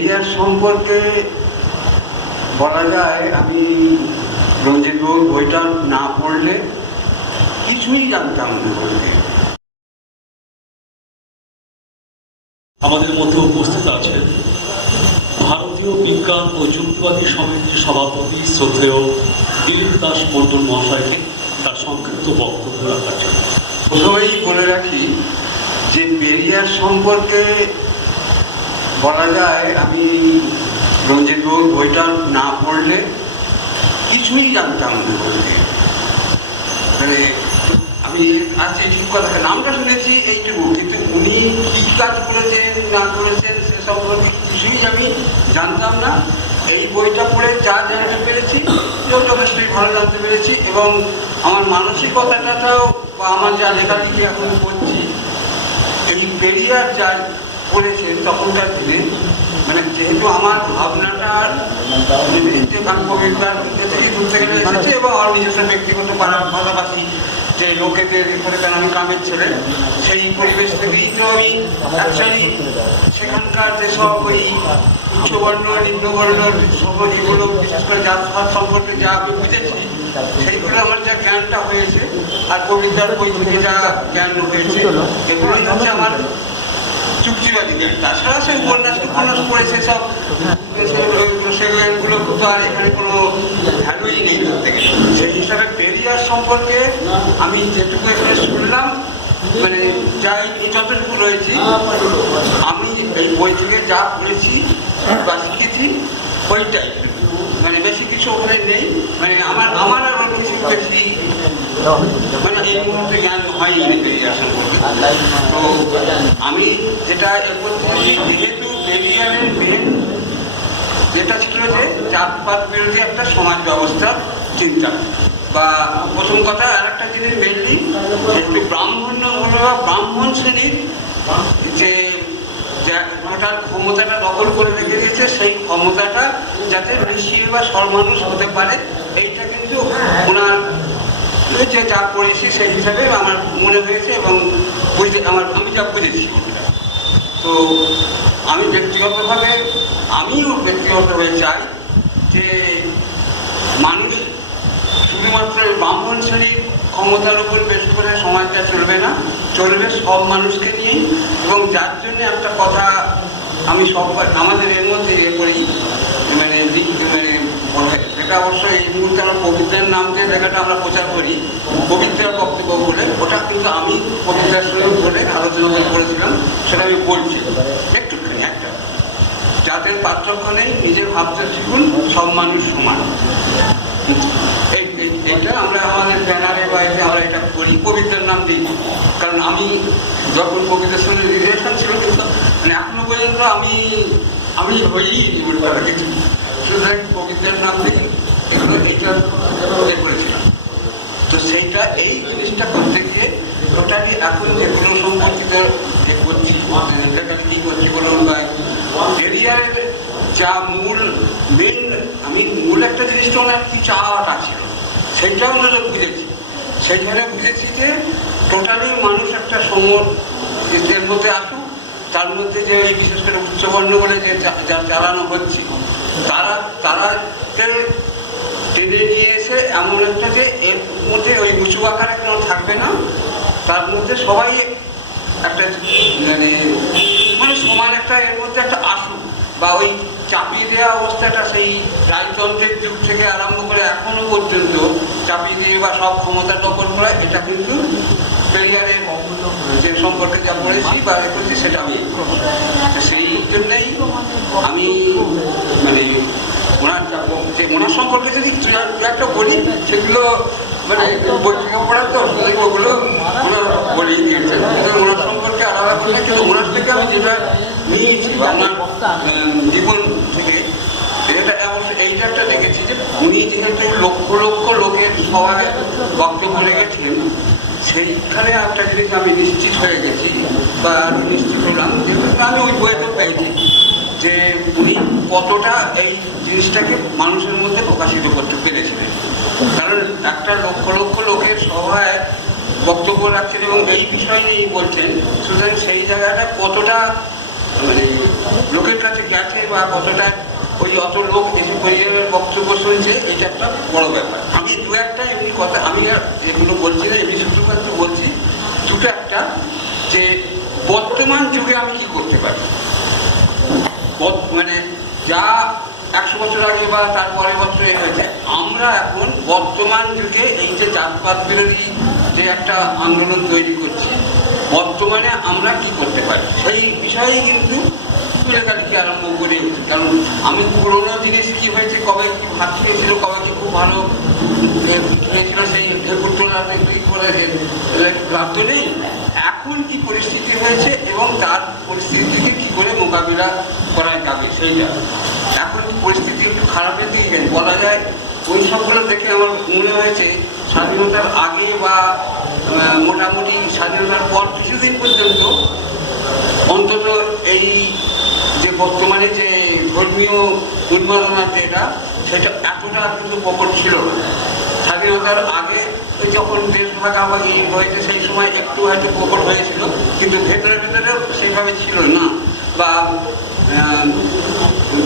পেরিয়ার সম্পর্কে বলা যায় আমি রঞ্জিত বাবুর বইটা না পড়লে কিছুই জানতাম না আমাদের মধ্যে উপস্থিত আছেন ভারতীয় বিজ্ঞান ও যুক্তিবাদী সমিতির সভাপতি শ্রদ্ধেয় দিলীপ দাস মণ্ডল মহাশয়কে তার সংক্ষিপ্ত বক্তব্য রাখার জন্য। প্রথমেই বলে রাখি যে পেরিয়ার সম্পর্কে বলা যায় আমি রঞ্জিত বাবুর বইটা না পড়লে কিছুই জানতাম না মানে আমি আজকে ঠিক কথা নামটা শুনেছি এইটুকু, কিন্তু উনি কি কাজ করেছেন, না করেছেন, সে সম্পর্কে কিছুই আমি জানতাম না। এই বইটা পড়ে যা জানতে পেরেছি যথেষ্টই ভালো জানতে পেরেছি এবং আমার মানসিকতাটাও বা আমার যা লেখালেখি এখন করছি এই পেরিয়ার যা করেছেন তখনকার দিনে মানে যেহেতু আমার ভাবনাটা কবিতার থেকে ঘুরতে গেলে এসেছে এবং আমার নিজস্ব ব্যক্তিগত পাড়ার পাশাপাশি যে লোকেদের এখানে আমি গ্রামের ছেলে, সেই পরিবেশ থেকেই তো আমি অ্যাকচুয়ালি সেখানকার যেসব ওই উচ্চবর্ণ, নিম্নবর্ণ সব এগুলো, বিশেষ করে জাত ফাত সম্পর্কে যা আমি বুঝেছি, সেইগুলো আমার যা জ্ঞানটা হয়েছে আর কবিতার বই থেকে যা জ্ঞান হয়েছে এগুলোই হচ্ছে আমার চুক্তিবাদী জ্ঞান তাছাড়া সেই উপন্যাস উপন্যাস পড়েছে, সব সেগুলো তো আর এখানে কোনো ভ্যালুই নেই বলতে সেই হিসাবে পেরিয়ার সম্পর্কে আমি যেটুকু এখানে শুনলাম মানে যাই যতটুকু রয়েছি, আমি এই বই থেকে যা পড়েছি বা শিখেছি, ওইটাই। মানে বেশি কিছু ওখানে নেই। মানে আমার আমার আর আমি যেটা যেহেতু যেটা ছিল যে জাতপাত বিরোধী একটা সমাজ ব্যবস্থার চিন্তা। বা প্রথম কথা আর একটা জিনিস মেনলি যেহেতু ব্রাহ্মণ্য বা ব্রাহ্মণ শ্রেণির যে টোটাল ক্ষমতাটা দখল করে রেখে দিয়েছে, সেই ক্ষমতাটা যাতে ঋষির বা সর্বমানুষ হতে পারে ওনার যে যা পড়েছি সেই হিসাবে আমার মনে হয়েছে এবং বুঝতে আমার আমি যা বুঝেছি। তো আমি ব্যক্তিগতভাবে, আমিও ব্যক্তিগতভাবে চাই যে মানুষ শুধুমাত্র ব্রাহ্মণ শ্রেণির ক্ষমতার উপর বেশ করে সমাজটা চলবে না, চলবে সব মানুষকে নিয়েই এবং যার জন্য একটা কথা আমি সব আমাদের এর মধ্যে ইয়ে করি। বলে, এটা অবশ্য এই মুহূর্তে আমরা পবিত্রের নাম দিয়ে জায়গাটা আমরা প্রচার করি পবিত্রের বক্তব্য বলে ওটা কিন্তু আমি পবিত্রের সঙ্গে বলে আলোচনা করেছিলাম সেটা আমি বলছি। একটুখানি একটা। যাদের পার্থক্য নেই নিজের ভাবতে শিখুন সব মানুষ সমান। এটা আমরা আমাদের ব্যানারে বা আমরা এটা করি পবিত্রের নাম দিই কারণ আমি যখন পবিত্রের সঙ্গে রিলেশন ছিল কিন্তু মানে এখনও পর্যন্ত আমি আমি হইই কিছু সুতরাং পবিত্রের নাম দিই এগুলো এইটা ইয়ে করেছিলাম তো সেইটা এই জিনিসটা করতে গিয়ে টোটালি এখন যেগুলো সম্পর্কিত যে করছি কি করছি বা এরিয়ার যা মূল মেন আমি মূল একটা জিনিসটা ওনার কি চাওয়াটা ছিল সেইটাও ওনারা বুঝেছি সেইখানে বুঝেছি যে টোটালি মানুষ একটা সমর এর মধ্যে আসুক, তার মধ্যে যে এই বিশেষ করে উচ্চবর্ণ বলে যে চা- যা চালানো হচ্ছে, তারা, তারাকে টেনে নিয়ে এসে এমন একটা যে এর মধ্যে ওই উঁচু আকারে কোনো থাকবে না। তার মধ্যে সবাই একটা মানে মানে সমান একটা এর মধ্যে একটা আসুক বা ওই চাপিয়ে দেওয়া অবস্থাটা সেই রাজতন্ত্রের যুগ থেকে আরম্ভ করে এখনও পর্যন্ত চাপিয়ে দিয়ে বা সব ক্ষমতা দখল করা, এটা কিন্তু পেরিয়ারের যে সম্পর্কে যা পড়েছি বা করেছি সেটা আমি। সেই জন্যই আমি মানে ওনার যে ওনার সম্পর্কে যদি একটা বলি সেগুলো মানে বই থেকে পড়ার তো ওগুলো ওনার বলিয়ে দিয়েছে। ওনার সম্পর্কে আলাদা করে না, কিন্তু ওনার থেকে আমি যেটা নিয়েছি ওনার জীবন থেকে এটা এইটা দেখেছি যে উনি যেহেতু লক্ষ লক্ষ লোকের সবাই বক্তব্য রেখেছিলেন সেইখানে একটা জিনিস আমি নিশ্চিত হয়ে গেছি বা নিশ্চিত হলাম যে আমি ওই বইতে পেয়েছি যে উনি কতটা এই জিনিসটাকে মানুষের মধ্যে প্রকাশিত করতে পেরেছিলেন কারণ একটা লক্ষ লক্ষ লোকের সভায় বক্তব্য রাখছেন এবং এই বিষয় নিয়েই বলছেন, সুতরাং সেই জায়গাটা কতটা মানে লোকের কাছে গেছে বা কতটা ওই অত লোক এসে পরিবারের বক্তব্য শুনছে, এটা একটা বড় ব্যাপার। আমি দু একটা এমনি কথা, আমি আর এগুলো বলছি না, এমনি সূত্রপাত বলছি, দুটো একটা যে বর্তমান যুগে আমি কি করতে পারি? মানে যা একশো বছর আগে বা তার পরের বছরে হয়েছে। আমরা এখন বর্তমান যুগে এই যে জাতপাত বিরোধী যে একটা আন্দোলন তৈরি করছি, বর্তমানে আমরা কি করতে পারি? সেই বিষয়েই কিন্তু লেখালেখি আরম্ভ করি। কারণ আমি পুরোনো জিনিস কি হয়েছে, কবে কি ভাত ছিল কবে কি খুব ভালো হয়েছিল সেই ঢেকুর তোলা দেখি করে লাভ তো নেই। এখন কি পরিস্থিতি হয়েছে এবং তার পরিস্থিতিকে কি করে মোকাবিলা করা যাবে সেইটা। এখন কি পরিস্থিতি একটু খারাপের দিকে গেছে বলা যায় ওই সবগুলো দেখে আমার মনে হয়েছে স্বাধীনতার আগে বা মোটামুটি স্বাধীনতার পর কিছুদিন পর্যন্ত অন্তত এই বর্তমানে যে ধর্মীয় উন্মাদনা যেটা, সেটা এতটা কিন্তু প্রকট ছিল স্বাধীনতার আগে যখন দেশ ভাগাভাগি হয়েছে, সেই সময় একটু হয়তো প্রকট হয়েছিল, কিন্তু ভেতরে ভেতরে সেইভাবে ছিল না। বা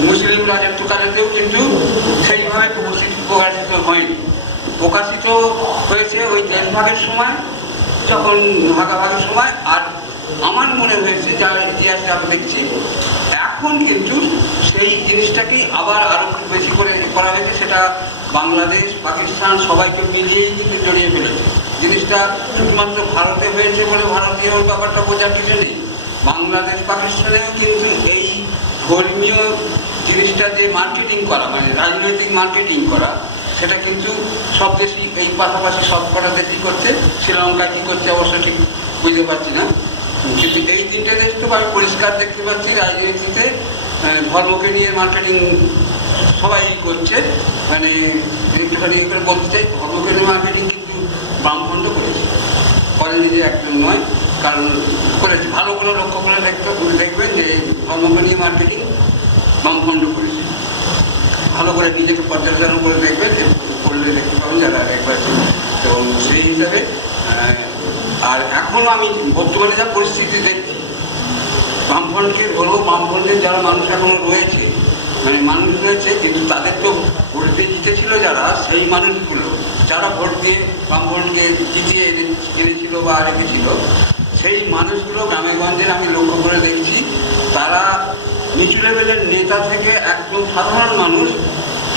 মুসলিম রাজত্বকালেতেও কিন্তু সেইভাবে প্রকাশিত প্রকাশিত হয়নি। প্রকাশিত হয়েছে ওই দেশ ভাগের সময়, যখন ভাগাভাগির সময়, আর আমার মনে হয়েছে যারা ইতিহাসে আমি দেখছি এখন কিন্তু সেই জিনিসটাকেই আবার আরও বেশি করে করা হয়েছে, সেটা বাংলাদেশ, পাকিস্তান সবাইকে মিলিয়েই কিন্তু জড়িয়ে ফেলেছে। জিনিসটা শুধুমাত্র ভারতে হয়েছে বলে ভারতীয় ব্যাপারটা বোঝার কিছু নেই। বাংলাদেশ, পাকিস্তানেও কিন্তু এই ধর্মীয় জিনিসটা যে মার্কেটিং করা মানে রাজনৈতিক মার্কেটিং করা, সেটা কিন্তু সব দেশই এই পাশাপাশি সব কটা দেশই করছে। শ্রীলঙ্কা কী করছে অবশ্য ঠিক বুঝতে পারছি না। কিন্তু এই দেশ তো আমি পরিষ্কার দেখতে পাচ্ছি, রাজনীতিতে ধর্মকে নিয়ে মার্কেটিং সবাই করছে মানে একটুখানি করে বলতে চাই ধর্মকে নিয়ে মার্কেটিং কিন্তু বামফ্রন্ট করেছে। করেনি যে একদম নয়, কারণ করেছে। ভালো করে লক্ষ্য করে দেখতে দেখবেন যে ধর্মকে নিয়ে মার্কেটিং বামফ্রন্ট করেছে। ভালো করে নিজেকে পর্যালোচনা করে দেখবেন করলে দেখতে পাবেন যারা একবার তো সেই হিসাবে আর এখনও আমি বর্তমানে যা পরিস্থিতি দেখছি, বামফ্রন্টকে বলব বামফ্রন্টের যারা মানুষ এখনও রয়েছে মানে মানুষ রয়েছে, কিন্তু তাদের তো ভোট দিয়ে জিতেছিল যারা, সেই মানুষগুলো, যারা ভোট দিয়ে বামফ্রন্টকে জিতিয়ে এনে- এনেছিল বা রেখেছিল, সেই মানুষগুলো গ্রামে গঞ্জে আমি লক্ষ্য করে দেখছি, তারা নিচু লেভেলের নেতা থেকে একদম সাধারণ মানুষ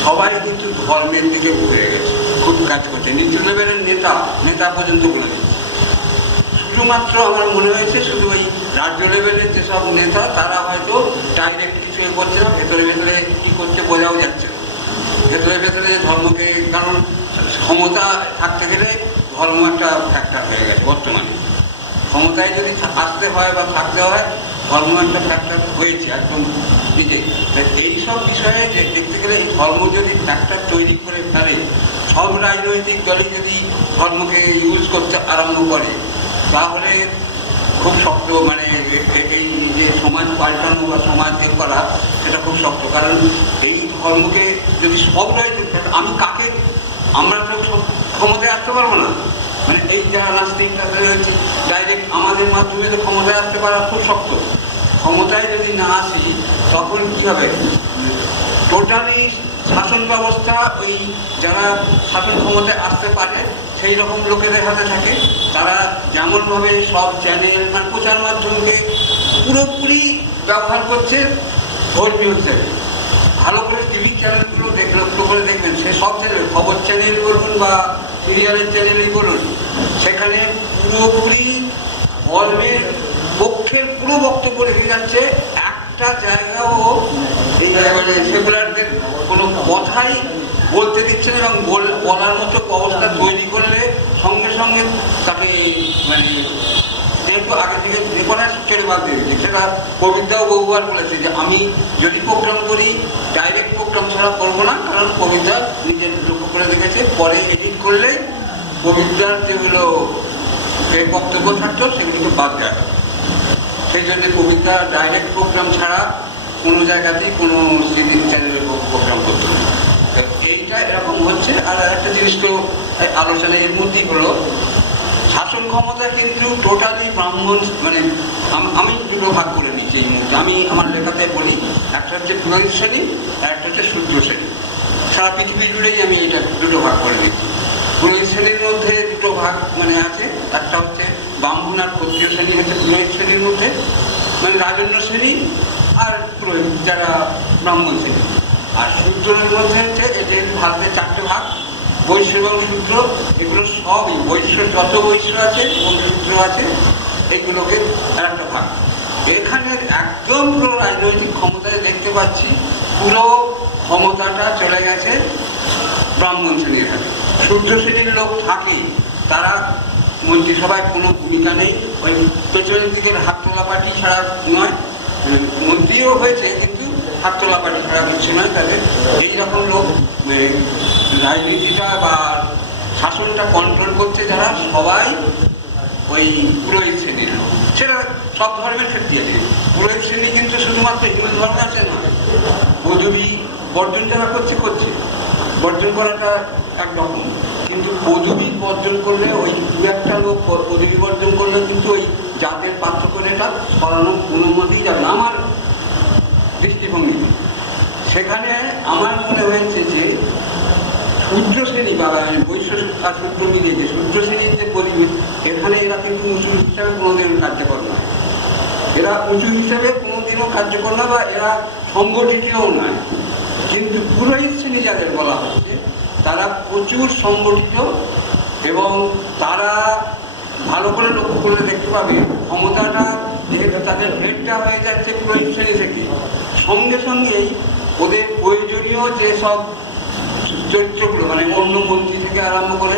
সবাই কিন্তু ধর্মের দিকে ঘুরে গেছে, খুব কাজ করছে নিচু লেভেলের নেতা নেতা পর্যন্ত বলে শুধুমাত্র আমার মনে হয়েছে শুধু ওই রাজ্য লেভেলের যেসব নেতা, তারা হয়তো ডাইরেক্ট কিছু এ করছে না, ভেতরে ভেতরে কী করছে বোঝাও যাচ্ছে। ভেতরে ভেতরে ধর্মকে, কারণ ক্ষমতা থাকতে গেলে ধর্ম একটা ফ্যাক্টর হয়ে গেছে বর্তমানে ক্ষমতায় যদি আসতে হয় বা থাকতে হয়, ধর্ম একটা ফ্যাক্টর হয়েছে একদম নিজে এই সব বিষয়ে যে দেখতে গেলে ধর্ম যদি ফ্যাক্টর তৈরি করে ফেলে, সব রাজনৈতিক দলই যদি ধর্মকে ইউজ করতে আরম্ভ করে তাহলে খুব শক্ত মানে এই যে সমাজ পাল্টানো বা সমাজ এ করা, সেটা খুব শক্ত। কারণ এই ধর্মকে যদি সব রাজনৈতিক আমি কাকে, আমরা তো ক্ষমতায় আসতে পারব না। মানে এই যারা নাস্তিকরা রয়েছে ডাইরেক্ট আমাদের মাধ্যমে তো ক্ষমতায় আসতে পারা খুব শক্ত। ক্ষমতায় যদি না আসি, তখন কী হবে? টোটালি শাসন ব্যবস্থা ওই যারা শাসন ক্ষমতায় আসতে পারে সেই রকম লোকেদের হাতে থাকে। তারা যেমনভাবে সব চ্যানেল মানে প্রচার মাধ্যমকে পুরোপুরি ব্যবহার করছে, ধর্মীয় হিসেবে ভালো করে টিভি চ্যানেলগুলো দেখ, লক্ষ্য করে দেখবেন, সে সব চ্যানেল খবর চ্যানেল বলুন বা সিরিয়ালের চ্যানেলই বলুন, সেখানে পুরোপুরি ধর্মের পক্ষের পুরো বক্তব্য রেখে যাচ্ছে। একটা জায়গাও এই মানে সেকুলারদের কোনো কথাই বলতে দিচ্ছে এবং বল- বলার মতো অবস্থা তৈরি করলে সঙ্গে সঙ্গে তাকে মানে যেহেতু আগে থেকে কোনো ছেড়ে বাদ দিয়ে দিচ্ছে। সেটা কবিতাও বহুবার বলেছে যে আমি যদি প্রোগ্রাম করি ডাইরেক্ট প্রোগ্রাম ছাড়া করব না, কারণ কবিতা নিজের লক্ষ্য করে দেখেছে। পরে এডিট করলে কবিতার যেগুলো যে বক্তব্য থাকতো সেগুলো বাদ যায় সেই জন্য কবিতা ডাইরেক্ট প্রোগ্রাম ছাড়া কোনো জায়গাতেই কোনো সিরিজ চ্যানেলের প্রোগ্রাম করতো তো এইটা এরকম হচ্ছে। আর একটা জিনিস তো আলোচনা এর মধ্যেই হলো, শাসন ক্ষমতা কিন্তু টোটালি ব্রাহ্মণ মানে আমি দুটো ভাগ করে নিচ্ছি এই মুহূর্তে। আমি আমার লেখাতে বলি, একটা হচ্ছে পুরোহিত শ্রেণি, আর একটা হচ্ছে সূর্য শ্রেণি। সারা পৃথিবী জুড়েই আমি এটা দুটো ভাগ করে নিচ্ছি। পুরোহিত শ্রেণির মধ্যে দুটো ভাগ মানে আছে, একটা হচ্ছে ব্রাহ্মণ আর ক্ষত্রিয় শ্রেণি হচ্ছে পুরোহিত শ্রেণির মধ্যে মানে রাজন্য শ্রেণি আর পুরোহিত, যারা ব্রাহ্মণ শ্রেণি। আর সূত্রের মধ্যে হচ্ছে এদের ভারতের চারটে ভাগ, বৈশ্য এবং সূত্র এগুলো সবই বৈশ্য, যত বৈশ্য আছে এবং সূত্র আছে, এগুলোকে একটা ভাগ। এখানে একদম পুরো রাজনৈতিক ক্ষমতায় দেখতে পাচ্ছি, পুরো ক্ষমতাটা চলে গেছে ব্রাহ্মণ শ্রেণির হাতে। সূর্য শ্রেণির লোক থাকে তারা মন্ত্রিসভায় কোনো ভূমিকা নেই, ওই পেছনের দিকের হাত তোলা পার্টি ছাড়া নয়। মন্ত্রীও হয়েছে, কিন্তু হাত তোলা পার্টি ছাড়া কিছু নয় তাদের এইরকম লোক মানে, রাজনীতিটা বা শাসনটা কন্ট্রোল করছে যারা সবাই ওই পুরোহিত শ্রেণির সেটা সব ধর্মের ক্ষেত্রে আছে। পুরোহিত শ্রেণি কিন্তু শুধুমাত্র হিন্দু ধর্মে আছে না পদবি বর্জন যারা করছে করছে। বর্জন করাটা একরকম। কিন্তু পদবি বর্জন করলে ওই দু একটা লোক পদবি বর্জন করলে কিন্তু ওই জাতের পার্থক্য এটা সরানো অনুমতি যাবে না আমার দৃষ্টিভঙ্গি। সেখানে আমার মনে হয়েছে যে সূর্য বা বৈশ্য আর সূত্র মিলিয়ে যে সূর্য শ্রেণির যে পরিবেশ, এখানে এরা কিন্তু উঁচু হিসাবে কোনোদিন কার্যকর নয়। এরা উঁচু হিসাবে কোনোদিনও কার্যকর না বা এরা সংগঠিতও নয়। কিন্তু পুরোহিত শ্রেণি যাদের বলা হচ্ছে, তারা প্রচুর সংগঠিত এবং তারা ভালো করে লক্ষ্য করে দেখতে পাবে, ক্ষমতাটা যেহেতু তাদের হেডটা হয়ে যাচ্ছে পুরোহিত শ্রেণি থেকে। সঙ্গে সঙ্গেই ওদের প্রয়োজনীয় যেসব চরিত্রগুলো মানে অন্য মন্ত্রী থেকে আরম্ভ করে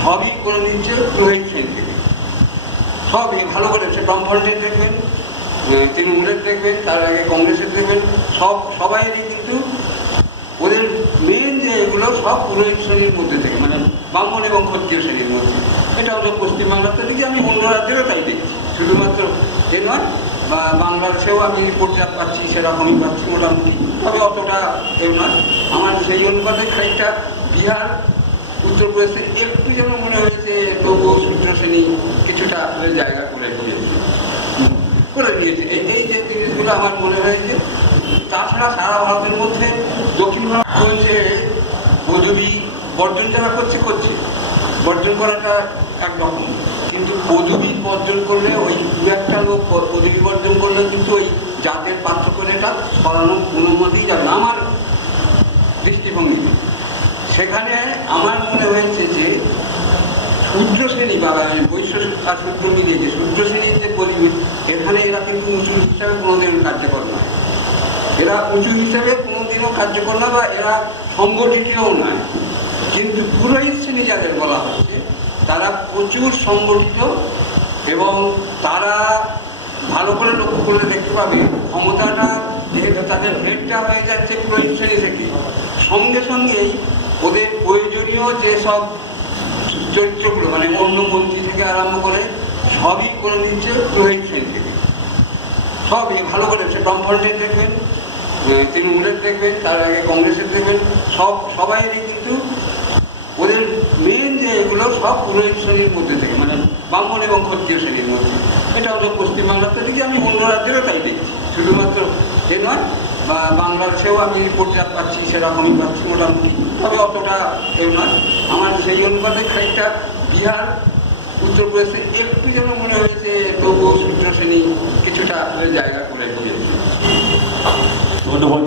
সবই করে নিচ্ছে পুরোহিত শ্রেণি থেকে। সবই ভালো করে সে বামফ্রন্টের দেখবেন তৃণমূলের দেখবেন, তার আগে কংগ্রেসের দেখবেন, সব সবাইরই কিন্তু ওদের মেন যে এগুলো সব পুরোহিত শ্রেণির মধ্যে থেকে মানে ব্রাহ্মণ এবং ক্ষত্রিয় শ্রেণির মধ্যে। এটা হলো পশ্চিমবাংলাতে দেখি আমি অন্য রাজ্যেরও তাই দেখছি। শুধুমাত্র এ নয় বা বাংলার সেও আমি পর্যাপ্ত পাচ্ছি সেরকমই পাচ্ছি মোটামুটি তবে অতটা কেউ নয়। আমার সেই অনুপাতে খানিকটা বিহার উত্তরপ্রদেশে একটু যেন মনে হয়েছে তবু সূত্র শ্রেণি কিছুটা জায়গা করে নিয়েছে। করে নিয়েছে। এই এই যে জিনিসগুলো আমার মনে হয়েছে তাছাড়া সারা ভারতের মধ্যে দক্ষিণ ভারত হচ্ছে পদবি বর্জন যারা করছে করছে। বর্জন করাটা একরকম কিন্তু পদবি বর্জন করলে ওই দু একটা লোক পদবি বর্জন করলে কিন্তু ওই জাতের পার্থক্য এটা সরানো অনুমতি যাবে না আমার দৃষ্টিভঙ্গি। সেখানে আমার মনে হয়েছে যে সূর্য শ্রেণি বা বৈশ্য আর সূত্র মিলিয়ে যে সূর্য শ্রেণির যে পরিবেশ, এখানে এরা কিন্তু উঁচু হিসাবে কোনোদিন কার্যকর নয়। এরা উঁচু হিসাবে কোনোদিনও কার্যকর না বা এরা সংগঠিতও নয়। কিন্তু পুরোহিত শ্রেণি যাদের বলা হচ্ছে, তারা প্রচুর সংগঠিত এবং তারা ভালো করে লক্ষ্য করে দেখতে পাবে ক্ষমতাটা যেহেতু তাদের হেডটা হয়ে যাচ্ছে পুরোহিত শ্রেণি থেকে, সঙ্গে সঙ্গেই ওদের প্রয়োজনীয় যেসব চরিত্রগুলো মানে অন্য মন্ত্রী থেকে আরম্ভ করে সবই করে দিচ্ছে পুরোহিত শ্রেণি থেকে। সবই ভালো করে, সে বামফ্রন্টের দেখবেন তৃণমূলের দেখবেন, তার আগে কংগ্রেসের দেখবেন, সব সবাইরই কিন্তু ওদের মেন যে এগুলো সব পুরোহিত শ্রেণির মধ্যে থেকে মানে ব্রাহ্মণ এবং ক্ষত্রিয় শ্রেণির মধ্যে। এটা হলো পশ্চিমবাংলাতে দেখি, আমি অন্য রাজ্যেরও তাই দেখছি। শুধুমাত্র এ নয়, বা বাংলার সেও আমি পর্যাপ্ত পাচ্ছি, সেরকমই পাচ্ছি মোটামুটি। তবে অতটা এ নয়। আমার সেই অনুপাতে খানিকটা বিহার, উত্তরপ্রদেশে একটু যেন মনে হয়েছে তবু সূর্য শ্রেণি কিছুটা জায়গা করে নিয়েছে ধন্যবাদ